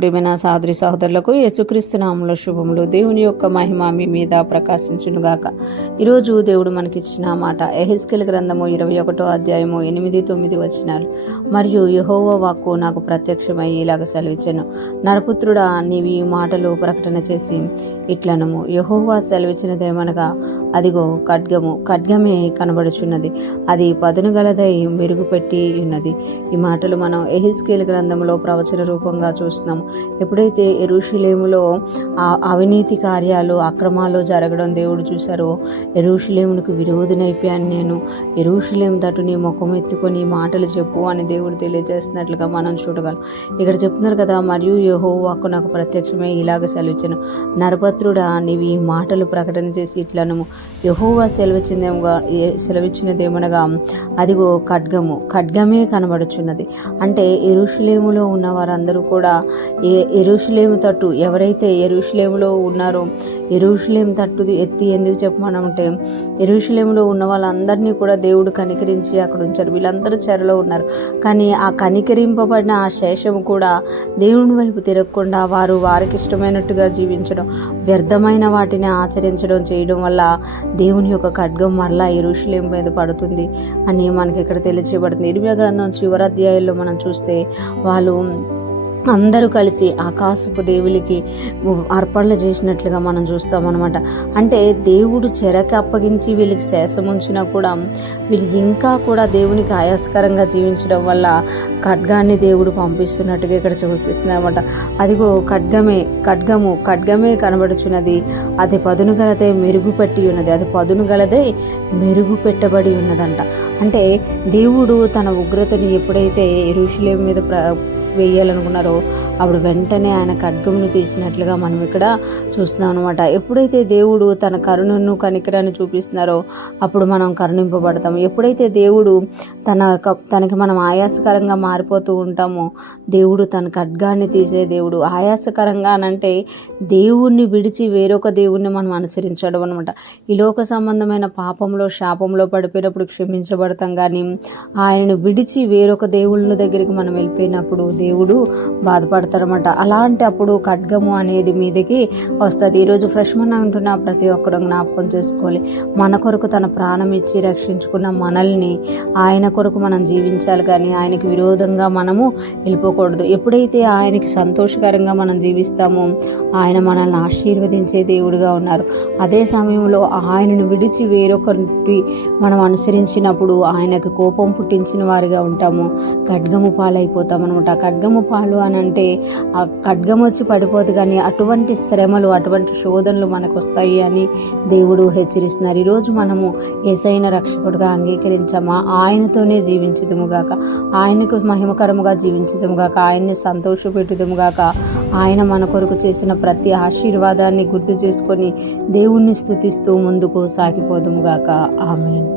ప్రియమైన సహోదరి సహోదరులకు యేసుక్రీస్తు నామములో శుభములు. దేవుని యొక్క మహిమ మీ మీద ప్రకాశించునుగాక. ఈరోజు దేవుడు మనకిచ్చిన మాట యెహెజ్కేలు గ్రంథము 21వ అధ్యాయము 8-9 వచనాలు. మరియు యెహోవా వాక్కు నాకు ప్రత్యక్షమై ఇలాగ సెలవిచ్చెను, నరపుత్రుడా, నీవి ఈ మాటలు ప్రకటన చేసి ఇట్లనము, యెహోవా సెలవిచ్చినదేమనగా, అదిగో ఖడ్గమే కనబడుచున్నది, అది పదును గలదై మెరుగుపెట్టి ఉన్నది. ఈ మాటలు మనం యెహెజ్కేలు గ్రంథంలో ప్రవచన రూపంగా చూస్తున్నాము. ఎప్పుడైతే యెరూషలేములో అవినీతి కార్యాలు అక్రమాలు జరగడం దేవుడు చూశారో, యెరూషలేమునకు విరోధినైపోయాను నేను, యెరూషలేము తట్టు నీ ముఖం ఎత్తుకొని మాటలు చెప్పు అని దేవుడు తెలియజేస్తున్నట్లుగా మనం చూడగలం. ఇక్కడ చెప్తున్నారు కదా, మరియు యెహోవాకు నాకు ప్రత్యక్షమై ఇలాగ సెలవిచ్చెను, నరపుత్రుడా, నీవి ఈ మాటలు ప్రకటన చేసి ఇట్లనము, యెహోవా సెలవిచ్చినదేమనగా, అదిగో ఖడ్గమే కనబడుచున్నది. అంటే యెరూషలేములో ఉన్న వారందరూ కూడా యెరూషలేము తట్టు, ఎవరైతే యెరూషలేములో ఉన్నారో యెరూషలేము తట్టు ఎత్తి ఎందుకు చెప్పమనంటే, యెరూషలేములో ఉన్న వాళ్ళందరినీ కూడా దేవుడు కనికరించి అక్కడ ఉంచారు. వీళ్ళందరూ చెరలో ఉన్నారు, కానీ ఆ కనికరింపబడిన ఆ శేషము కూడా దేవుని వైపు తిరగకుండా వారికి ఇష్టమైనట్టుగా జీవించడం, వ్యర్థమైన వాటిని ఆచరించడం చేయడం వల్ల దేవుని యొక్క ఖడ్గం మరలా యెరూషలేము మీద పడుతుంది అని మనకి ఇక్కడ తెలియచేయబడుతుంది. ఇర్మియా గ్రంథం చివరి అధ్యాయంలో మనం చూస్తే వాళ్ళు అందరూ కలిసి ఆకాశపు దేవునికి అర్పణలు చేసినట్లుగా మనం చూస్తామన్నమాట. అంటే దేవుడు చెరకి అప్పగించి వీళ్ళకి శేషం ఉంచినా కూడా వీళ్ళకి ఇంకా కూడా దేవునికి ఆయాస్కరంగా జీవించడం వల్ల ఖడ్గాన్ని దేవుడు పంపిస్తున్నట్టుగా ఇక్కడ చూపిస్తుంది అనమాట. అదిగో ఖడ్గమే కనబడుచున్నది, అది పదును గలదే మెరుగుపెట్టి ఉన్నది, అది పదును గలదే మెరుగు పెట్టబడి ఉన్నదంట. అంటే దేవుడు తన ఉగ్రతని ఎప్పుడైతే యెరూషలేము మీద వేయాలనుకున్నారో అప్పుడు వెంటనే ఆయన ఖడ్గమును తీసినట్లుగా మనం ఇక్కడ చూస్తున్నాం అనమాట. ఎప్పుడైతే దేవుడు తన కరుణను కనికరాన్ని చూపిస్తున్నారో అప్పుడు మనం కరుణింపబడతాము. ఎప్పుడైతే దేవుడు తనకి మనం ఆయాసకరంగా మారిపోతూ ఉంటామో దేవుడు తన ఖడ్గాన్ని తీసే దేవుడు. ఆయాసకరంగా అనంటే దేవుణ్ణి విడిచి వేరొక దేవుణ్ణి మనం అనుసరించడం అనమాట. ఈ లోక సంబంధమైన పాపంలో శాపంలో పడిపోయినప్పుడు క్షమించబడతాం, కానీ ఆయనను విడిచి వేరొక దేవుళ్ళ దగ్గరికి మనం వెళ్ళిపోయినప్పుడు దేవుడు బాధపడతారన్నమాట. అలాంటి అప్పుడు ఖడ్గము అనేది మీదకి వస్తుంది. ఈరోజు ఫ్రెష్ మన ఉంటున్న ప్రతి ఒక్కరూ జ్ఞాపకం చేసుకోవాలి, మన కొరకు తన ప్రాణం ఇచ్చి రక్షించుకున్న మనల్ని ఆయన కొరకు మనం జీవించాలి, కానీ ఆయనకి విరోధంగా మనము వెళ్ళిపోకూడదు. ఎప్పుడైతే ఆయనకి సంతోషకరంగా మనం జీవిస్తామో ఆయన మనల్ని ఆశీర్వదించే దేవుడిగా ఉన్నారు. అదే సమయంలో ఆయనను విడిచి వేరొకటి మనం అనుసరించినప్పుడు ఆయనకు కోపం పుట్టించిన వారిగా ఉంటాము, ఖడ్గము పాలైపోతాం అనమాట. ఖడ్గము పాలు అని అంటే ఆ ఖడ్గం వచ్చి పడిపోదు, కానీ అటువంటి శ్రమలు అటువంటి శోధనలు మనకు వస్తాయి అని దేవుడు హెచ్చరిస్తున్నారు. ఈరోజు మనము యేసయ్యను రక్షకుడుగా అంగీకరించామా, ఆయనతోనే జీవించుదుముగాక, ఆయనకు మహిమకరముగా జీవించుదుముగాక, ఆయన్ని సంతోషపెట్టుదుముగాక. ఆయన మన కొరకు చేసిన ప్రతి ఆశీర్వాదాన్ని గుర్తు చేసుకొని దేవుణ్ణి స్తుతిస్తూ ముందుకు సాగిపోదుముగాక. ఆమేన్.